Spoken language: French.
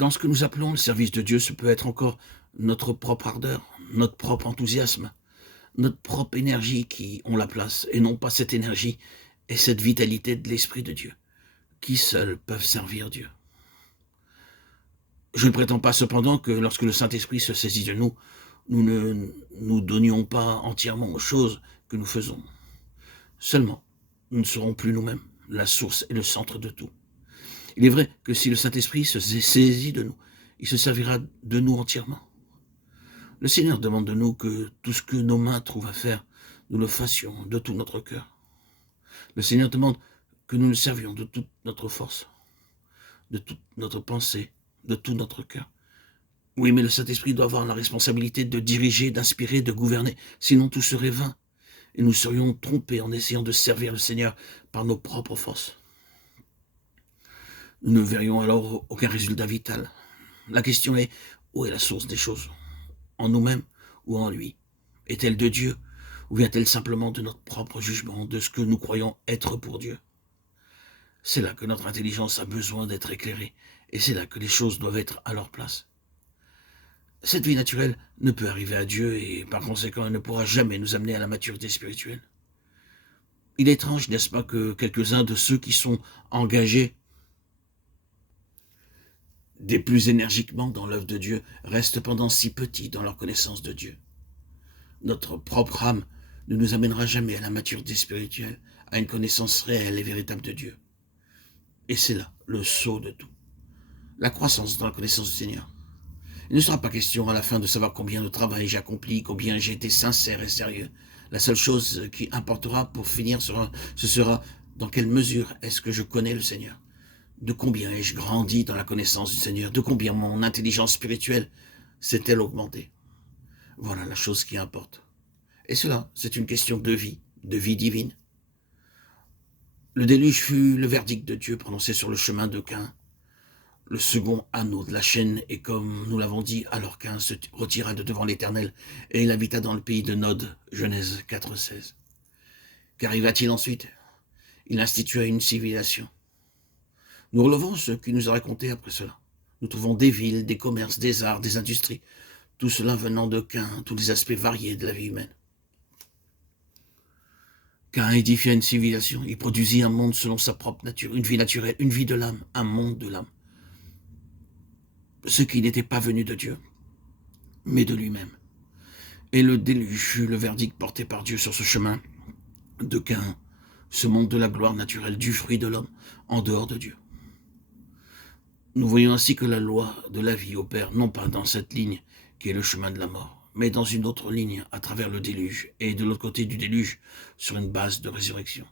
Dans ce que nous appelons le service de Dieu, ce peut être encore notre propre ardeur, notre propre enthousiasme, notre propre énergie qui ont la place, et non pas cette énergie et cette vitalité de l'Esprit de Dieu, qui seuls peuvent servir Dieu. Je ne prétends pas cependant que lorsque le Saint-Esprit se saisit de nous, nous ne nous donnions pas entièrement aux choses que nous faisons. Seulement, nous ne serons plus nous-mêmes, la source et le centre de tout. Il est vrai que si le Saint-Esprit se saisit de nous, il se servira de nous entièrement. Le Seigneur demande de nous que tout ce que nos mains trouvent à faire, nous le fassions de tout notre cœur. Le Seigneur demande que nous le servions de toute notre force, de toute notre pensée, de tout notre cœur. Oui, mais le Saint-Esprit doit avoir la responsabilité de diriger, d'inspirer, de gouverner, sinon tout serait vain, et nous serions trompés en essayant de servir le Seigneur par nos propres forces. Nous ne verrions alors aucun résultat vital. La question est, où est la source des choses? En nous-mêmes ou en lui? Est-elle de Dieu ou vient-elle simplement de notre propre jugement, de ce que nous croyons être pour Dieu? C'est là que notre intelligence a besoin d'être éclairée, et c'est là que les choses doivent être à leur place. Cette vie naturelle ne peut arriver à Dieu, et par conséquent, elle ne pourra jamais nous amener à la maturité spirituelle. Il est étrange, n'est-ce pas, que quelques-uns de ceux qui sont engagés des plus énergiquement dans l'œuvre de Dieu restent pendant si petits dans leur connaissance de Dieu. Notre propre âme ne nous amènera jamais à la maturité spirituelle, à une connaissance réelle et véritable de Dieu. Et c'est là le sceau de tout. La croissance dans la connaissance du Seigneur. Il ne sera pas question à la fin de savoir combien de travail j'ai accompli, combien j'ai été sincère et sérieux. La seule chose qui importera pour finir ce sera dans quelle mesure est-ce que je connais le Seigneur. De combien ai-je grandi dans la connaissance du Seigneur? De combien mon intelligence spirituelle s'est-elle augmentée? Voilà la chose qui importe. Et cela, c'est une question de vie divine. Le déluge fut le verdict de Dieu prononcé sur le chemin de Caïn. Le second anneau de la chaîne, et comme nous l'avons dit, alors Caïn se retira de devant l'Éternel, et il habita dans le pays de Nod, Genèse 4,16. Qu'arriva-t-il ensuite? Il institua une civilisation. Nous relevons ce qu'il nous a raconté après cela. Nous trouvons des villes, des commerces, des arts, des industries, tout cela venant de Caïn, tous les aspects variés de la vie humaine. Caïn édifia une civilisation, il produisit un monde selon sa propre nature, une vie naturelle, une vie de l'âme, un monde de l'âme. Ce qui n'était pas venu de Dieu, mais de lui-même. Et le déluge fut le verdict porté par Dieu sur ce chemin de Caïn, ce monde de la gloire naturelle, du fruit de l'homme, en dehors de Dieu. Nous voyons ainsi que la loi de la vie opère non pas dans cette ligne qui est le chemin de la mort, mais dans une autre ligne à travers le déluge, et de l'autre côté du déluge sur une base de résurrection.